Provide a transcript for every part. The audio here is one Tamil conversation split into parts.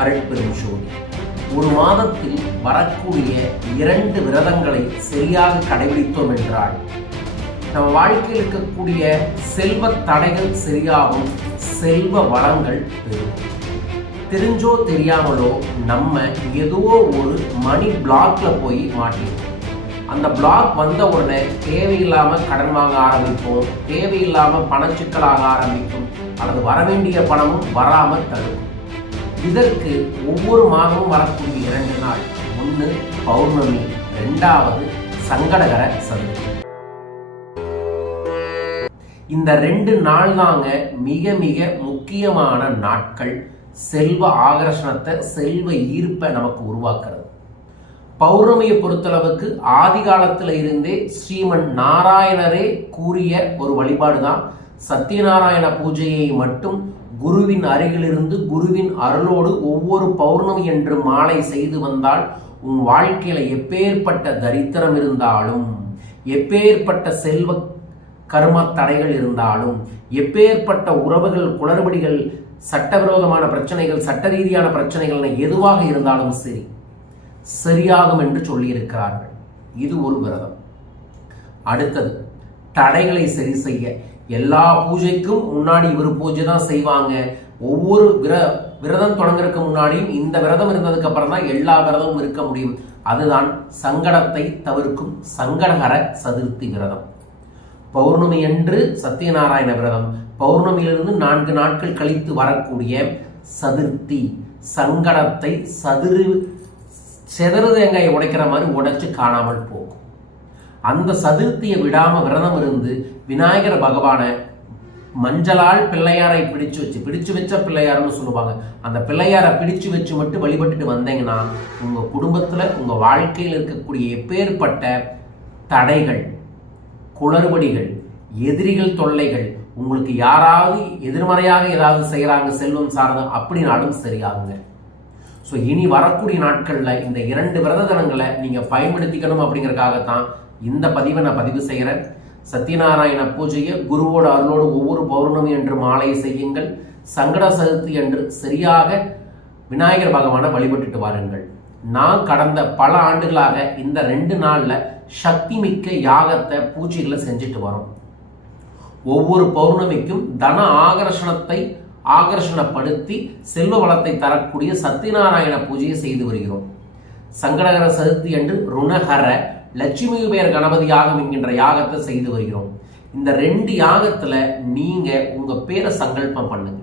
அருட்பெரும் சோதி. ஒரு மாதத்தில் வரக்கூடிய இரண்டு விரதங்களை சரியாக கடைபிடித்தோம் என்றால் நம் வாழ்க்கையில் இருக்கக்கூடிய செல்வ தடைகள் சரியாகும் செல்வ வளங்கள் பெறும். தெரிஞ்சோ தெரியாமலோ நம்ம ஏதோ ஒரு மணி பிளாக்ல போய் மாட்டிருக்கோம் அந்த பிளாக் வந்த உடனே தேவையில்லாம கடன் வாங்க ஆரம்பிப்போம் தேவையில்லாம பணச்சிக்கலாக ஆரம்பிக்கும் அல்லது வரவேண்டிய பணமும் வராமல் தடுக்கும். இதற்கு ஒவ்வொரு மாதமும் வரக்கூடிய இரண்டு நாள். ஒன்று பௌர்ணமி ரெண்டாவது சங்கடகர சதுர்த்தி. இந்த ரெண்டு நாள் தாங்க மிக மிக முக்கியமான நாட்கள். செல்வ ஆகர்ஷணத்தை செல்வ ஈர்ப்பை நமக்கு உருவாக்குறது. பௌர்ணமியை பொறுத்தளவுக்கு ஆதி காலத்தில் இருந்தே ஸ்ரீமன் நாராயணரே கூறிய ஒரு வழிபாடு தான் சத்யநாராயண பூஜையை மட்டும் குருவின் அருகிலிருந்து குருவின் அருளோடு ஒவ்வொரு பௌர்ணமி என்று மாலை செய்து வந்தால் உன் வாழ்க்கையில எப்பேற்பட்ட தரித்திரம் இருந்தாலும் எப்பேற்பட்ட செல்வ கர்ம தடைகள் இருந்தாலும் எப்பேற்பட்ட உறவுகள் குளறுபடிகள் சட்டவிரோதமான பிரச்சனைகள் சட்ட ரீதியான பிரச்சனைகள் எதுவாக இருந்தாலும் சரி சரியாகும் என்று சொல்லியிருக்கிறார்கள். இது ஒரு விரதம். அடுத்தது தடைகளை சரி செய்ய. எல்லா பூஜைக்கும் முன்னாடி ஒரு பூஜை தான் செய்வாங்க. ஒவ்வொரு விர விரதம் தொடங்குறதுக்கு முன்னாடியும் இந்த விரதம் இருந்ததுக்கு அப்புறம் தான் எல்லா விரதமும் இருக்க முடியும். அதுதான் சங்கடத்தை தவிர்க்கும் சங்கடகர சதுர்த்தி விரதம். பௌர்ணமி அன்று சத்யநாராயண விரதம். பௌர்ணமியிலிருந்து நான்கு நாட்கள் கழித்து வரக்கூடிய சதுர்த்தி. சங்கடத்தை சதுரு செதறு தேங்காயை உடைக்கிற மாதிரி உடைச்சு காணாமல் போகும். அந்த சதுர்த்தியை விடாம விரதம் இருந்து விநாயகர் பகவானை மஞ்சளால் பிள்ளையாரை பிடிச்சு வச்சு பிடிச்சு வச்ச பிள்ளையார்னு சொல்லுவாங்க. அந்த பிள்ளையாரை பிடிச்சு வச்சு மட்டும் வழிபட்டுட்டு வந்தீங்கன்னா உங்க குடும்பத்துல உங்க வாழ்க்கையில் இருக்கக்கூடிய எப்பேற்பட்ட தடைகள் குளறுபடிகள் எதிரிகள் தொல்லைகள் உங்களுக்கு யாராவது எதிர்மறையாக ஏதாவது செய்கிறாங்க செல்வம் சார்ந்த அப்படின்னாலும் சரியாகுங்க. ஸோ இனி வரக்கூடிய நாட்களில் இந்த இரண்டு விரத தினங்களை நீங்கள் பயன்படுத்திக்கணும் அப்படிங்கிறக்காகத்தான் இந்த பதிவை நான் பதிவு செய்கிறேன். சத்யநாராயண பூஜையை குருவோட அருளோடு ஒவ்வொரு பௌர்ணமி என்று மாலை செய்யுங்கள். சங்கட சதுர்த்தி என்று சரியாக விநாயகர் பகவானை வழிபட்டுட்டு வாருங்கள். நான் கடந்த பல ஆண்டுகளாக இந்த ரெண்டு நாளில் சக்தி மிக்க யாகத்தை பூஜைகளை செஞ்சுட்டு வரோம். ஒவ்வொரு பௌர்ணமிக்கும் தன ஆகர்ஷணத்தை ஆகர்ஷணப்படுத்தி செல்வ வளத்தை தரக்கூடிய சத்யநாராயண பூஜையை செய்து வருகிறோம். சங்கடகர சதுர்த்தி என்று ருணஹர லட்சுமி உபேர் கணபதி யாகம் என்கின்ற யாகத்தை செய்து வருகிறோம். இந்த ரெண்டு யாகத்துல நீங்க உங்க பேரை சங்கல்பம் பண்ணுங்க.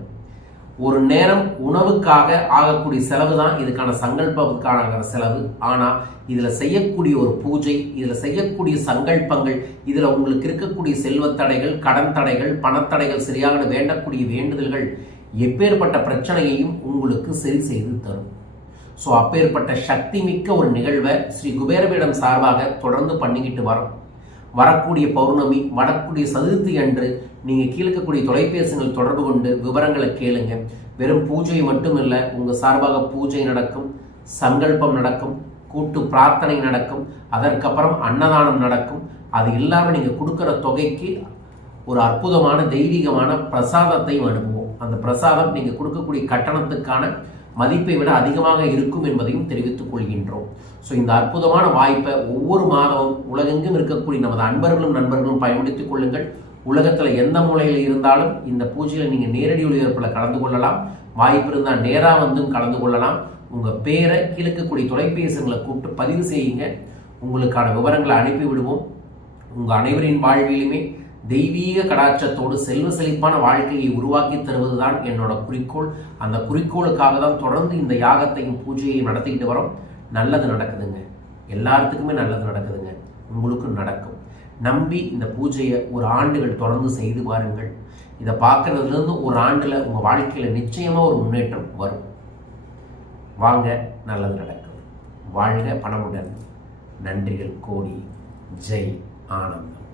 ஒரு நேரம் உணவுக்காக ஆகக்கூடிய செலவு தான் இதுக்கான சங்கல்பத்துக்கான செலவு. ஆனா இதுல செய்யக்கூடிய ஒரு பூஜை இதுல செய்யக்கூடிய சங்கல்பங்கள் இதுல உங்களுக்கு இருக்கக்கூடிய செல்வத்தடைகள் கடன் தடைகள் பணத்தடைகள் சரியாக வேண்டக்கூடிய வேண்டுதல்கள் எப்பேற்பட்ட பிரச்சனையையும் உங்களுக்கு சரி செய்து தரும். ஸோ அப்பேற்பட்ட சக்தி மிக்க ஒரு நிகழ்வை ஸ்ரீ குபேரபீடம் சார்பாக தொடர்ந்து பண்ணிக்கிட்டு வரோம். வரக்கூடிய பௌர்ணமி வரக்கூடிய சதுர்த்தி அன்று நீங்கள் கீழக்கக்கூடிய தொலைபேசிகள் தொடர்பு கொண்டு விவரங்களை கேளுங்க. வெறும் பூஜை மட்டும் இல்லை உங்கள் சார்பாக பூஜை நடக்கும் சங்கல்பம் நடக்கும் கூட்டு பிரார்த்தனை நடக்கும் அதற்கப்புறம் அன்னதானம் நடக்கும். அது இல்லாமல் நீங்கள் கொடுக்குற தொகைக்கு ஒரு அற்புதமான தெய்வீகமான பிரசாதத்தையும் அனுப்புவோம். அந்த பிரசாதம் நீங்கள் கொடுக்கக்கூடிய கட்டணத்துக்கான மதிப்பை விட அதிகமாக இருக்கும் என்பதையும் தெரிவித்துக் கொள்கின்றோம். ஸோ இந்த அற்புதமான வாய்ப்பை ஒவ்வொரு மாதமும் உலகெங்கும் இருக்கக்கூடிய நமது அன்பர்களும் நண்பர்களும் பயன்படுத்திக் கொள்ளுங்கள். உலகத்தில் எந்த மூலையில் இருந்தாலும் இந்த பூஜையில் நீங்கள் நேரடி ஒளிபரப்பில் கலந்து கொள்ளலாம். வாய்ப்பு இருந்தால் நேராக வந்தும் கலந்து கொள்ளலாம். உங்கள் பேரை கிழக்கக்கூடிய தொலைபேசிகளை கூப்பிட்டு பதிவு செய்யுங்க. உங்களுக்கான விவரங்களை அனுப்பி விடுவோம் உங்கள் அனைவரின் வாழ்விலுமே தெய்வீக கடாட்சத்தோடு செல்வ செழிப்பான வாழ்க்கையை உருவாக்கி தருவதுதான் என்னோட குறிக்கோள். அந்த குறிக்கோளுக்காக தான் தொடர்ந்து இந்த யாகத்தையும் பூஜையையும் நடத்திக்கிட்டு வரோம். நல்லது நடக்குதுங்க. எல்லாத்துக்குமே நல்லது நடக்குதுங்க. உங்களுக்கும் நடக்கும். நம்பி இந்த பூஜையை ஒரு ஆண்டுகள் தொடர்ந்து செய்து பாருங்கள். இதை பார்க்குறதுலேருந்து ஒரு ஆண்டில் உங்கள் வாழ்க்கையில் நிச்சயமாக ஒரு முன்னேற்றம் வரும். வாங்க நல்லது நடக்கும். வாழ்க பணமுடன். நன்றிகள் கோடி. ஜெய் ஆனந்தம்.